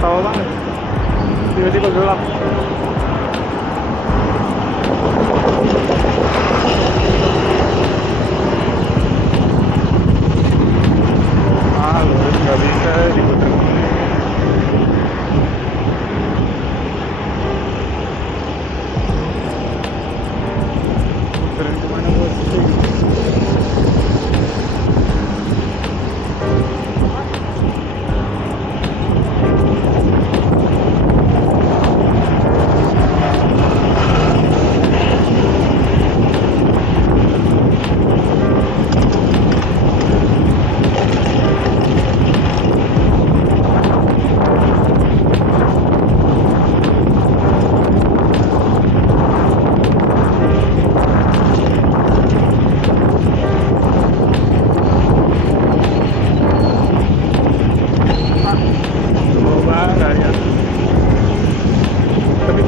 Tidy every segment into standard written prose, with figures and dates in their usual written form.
tahu banget. Tiba-tiba gelap. Lurus nggak bisa diputer. Puterin kemana bos?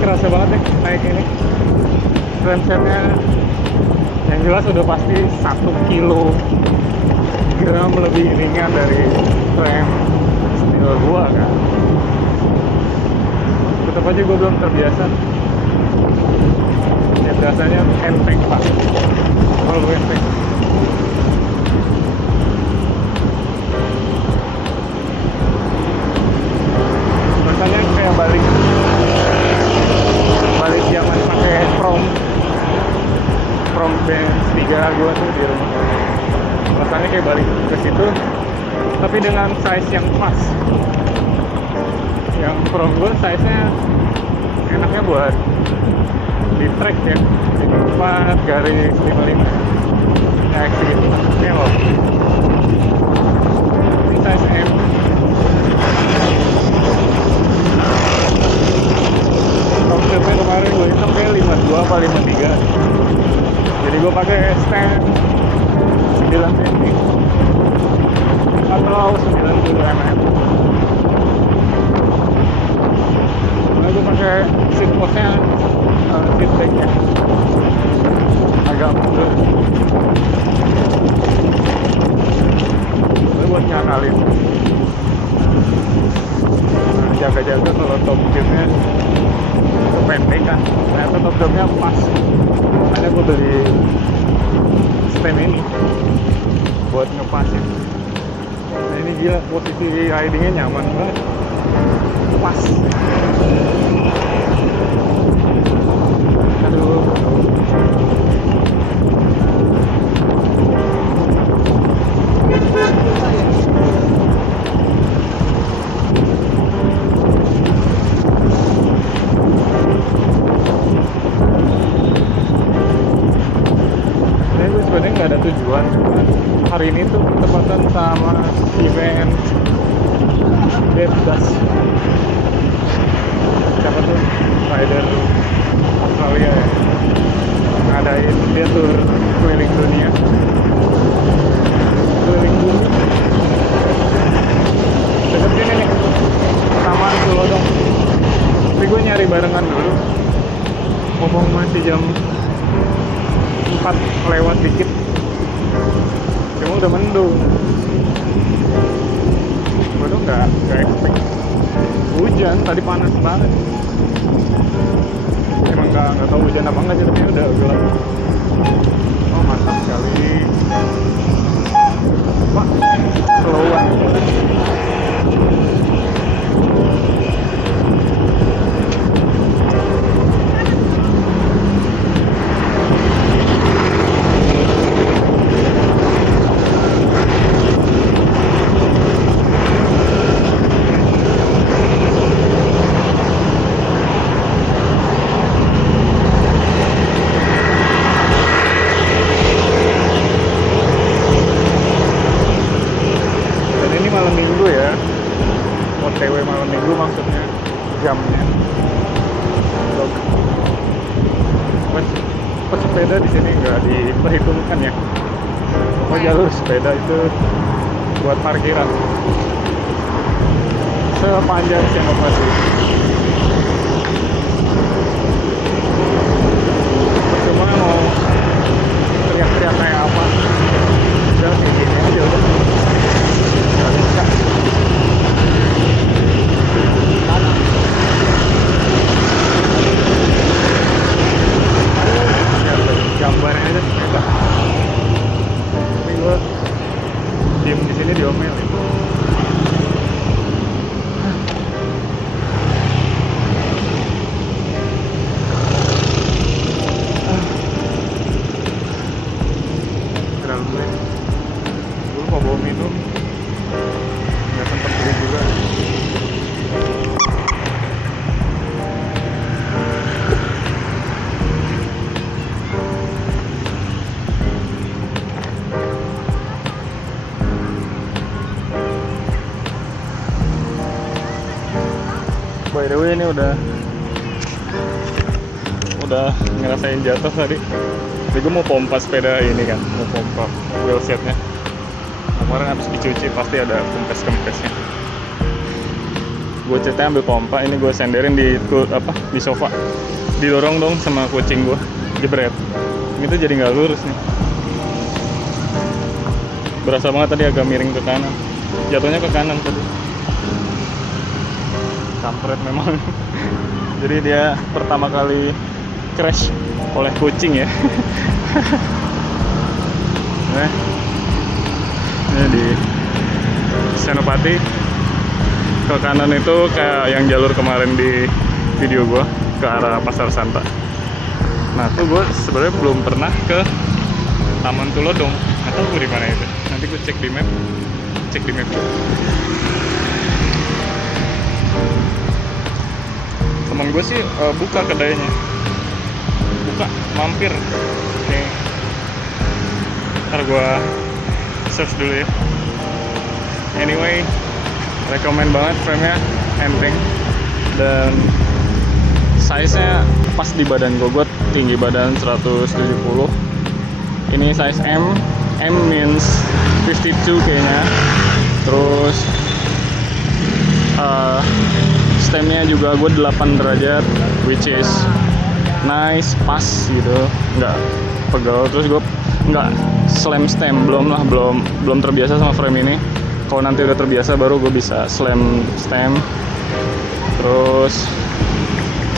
Kerasa banget deh naik ini. Remsetnya yang jelas udah pasti 1 kilogram lebih ringan dari rem steel gua kan. Tetap aja gua belum terbiasa. Ya biasanya enteng pak, kalau enteng. Rasanya kayak balik zaman pakai Prom Benz 3 gua tuh di rumah. Rasanya kayak balik ke situ, tapi dengan size yang pas. Yang Prom gua size-nya enaknya buat di track ya, 4/55 ya gitu. Ini loh, ini size M. Topsnya kemarin gue hitam kayak 52 apa 53, jadi gue pakai stand 9 cm atau 90 mm. Nah gue pakai seat postnya seat backnya agak mundur, itu buat nyakalin. Nah, jaga-jaga kalau top gearnya pendek kan, ternyata top gearnya pas. Makanya gue beli stem ini buat ngepasin. Nah ini gila, posisi ridingnya nyaman banget, pas. Aduh. Sebenarnya nggak ada tujuan, cuman hari ini tuh bertepatan sama event Deadgas. Siapa tuh rider Australia ya, ngadain dia tour keliling dunia, deket sini nih, Taman Sulodong. Tapi gue nyari barengan dulu, ngomong masih jam 4 lewat dikit, cuma udah mendung. Gue tuh nggak expect hujan, tadi panas banget. Emang nggak tahu hujan apa enggak sih, tapi udah gelap. Oh mantap sekali pak, slowan. OTW malam minggu maksudnya, jamnya. Pesepeda di sini nggak diperhitungkan ya. Oh jalur sepeda itu buat parkiran sepanjang Senopati. Cuma mau teriak-teriak kayak apa, udah gini aja udah. Nggak bisa. By the way, ini udah ngerasain jatuh tadi. Jadi gue mau pompa sepeda ini kan, mau pompa wheelsetnya. Kemarin habis dicuci pasti ada kempes-kempesnya. Gue ceritanya ambil pompa, ini gue senderin di sofa. Didorong dong sama kucing gue, jebret. Ini tuh jadi nggak lurus nih. Berasa banget tadi agak miring ke kanan. Jatuhnya ke kanan tadi. Kampret memang. Jadi dia pertama kali crash oleh kucing ya. Nah, ini di Senopati. Ke kanan itu kayak yang jalur kemarin di video gue, ke arah Pasar Santa. Nah tuh gue sebenarnya belum pernah ke Taman Tulodong. Nggak tahu gue di mana itu. Nanti gue cek di map. Temen gue sih buka kedainya, mampir. Oke. Ntar gue search dulu ya. Anyway, rekomen banget, frame-nya enteng dan size-nya pas di badan gue tinggi badan 170. Ini size M means 52 kayaknya. Terus stemnya juga gue 8 derajat, which is nice, pas gitu, nggak pegel. Terus gue nggak slam stem, belum terbiasa sama frame ini. Kalau nanti udah terbiasa baru gue bisa slam stem. Terus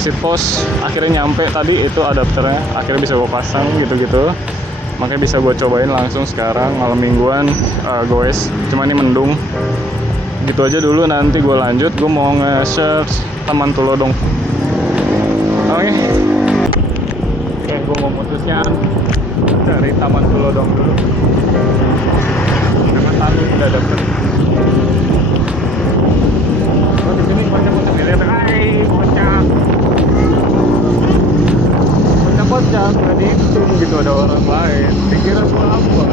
seat post akhirnya nyampe tadi, itu adapternya akhirnya bisa gue pasang gitu-gitu. Makanya bisa gue cobain langsung sekarang malam mingguan, goes. Cuma ini mendung. Gitu aja dulu, nanti gue lanjut. Gue mau nge-search Taman Tulodong. Oke, gue mau mutusnya dari Taman Tulodong dulu. Karena tadi udah dapet. Oh, di sini bocah-bocah dilihat. Hai, bocah. Bocah-bocah nggak dihitung gitu, ada orang lain. Dikira gua apa?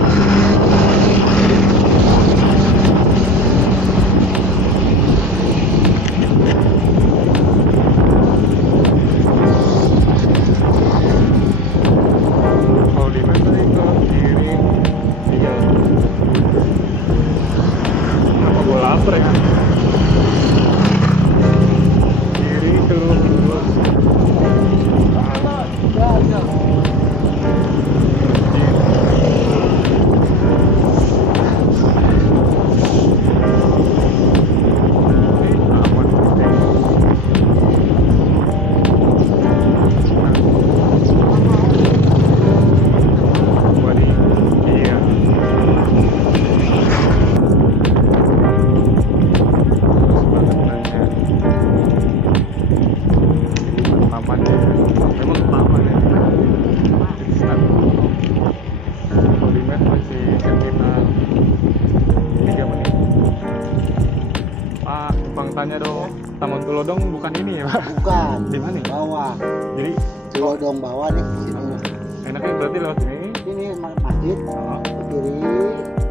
Tanya dong, Taman Tulodong bukan ini ya Pak? Bukan. Di mana? Bawah. Jadi Tulodong bawah nih sini. Enaknya berarti lewat sini. Ini masjid. Ke kiri.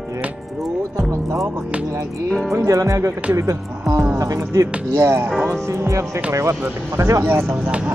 Iya. Terus terbentuk ke kiri lagi. Oh, ini jalannya agak kecil itu. Sampai masjid. Iya. Oh, siap, saya kelewat berarti. Makasih Pak. Iya, sama-sama.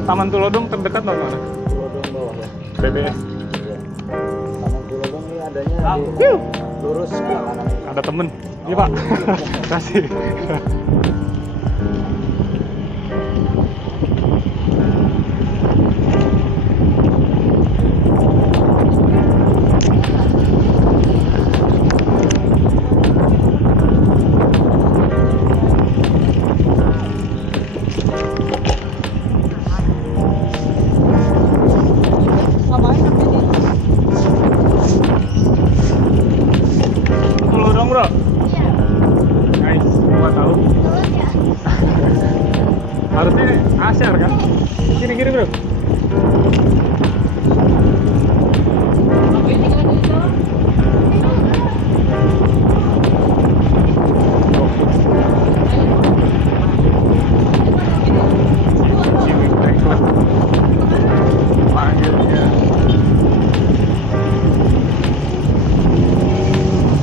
Taman Tulodong terdekat atau mana? Tulodong bawah ya. BBS. Iya. Taman Tulodong ini adanya di lurus sebelah kanan. Ada temen. Iya Pak. Kasih. Tulodong bro. Nice. Gua tahu. Harusnya Asyar kan? Gini bro. Ciwik Bengkok. Akhirnya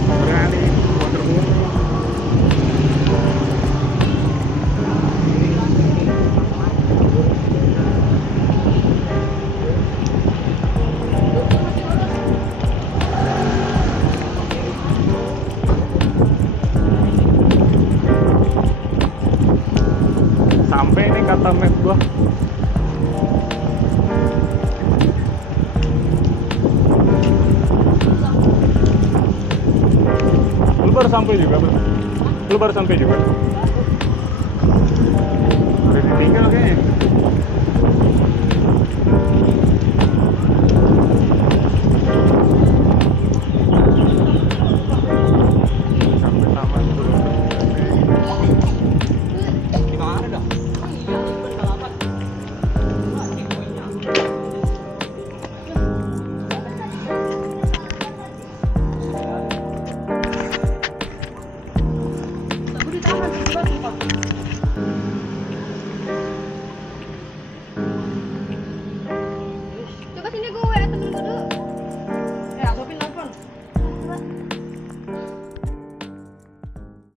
berani waterboard. Sampai nih kata map gua. Lu baru sampai juga bro? Lu baru sampai juga? Udah ditinggal kayaknya.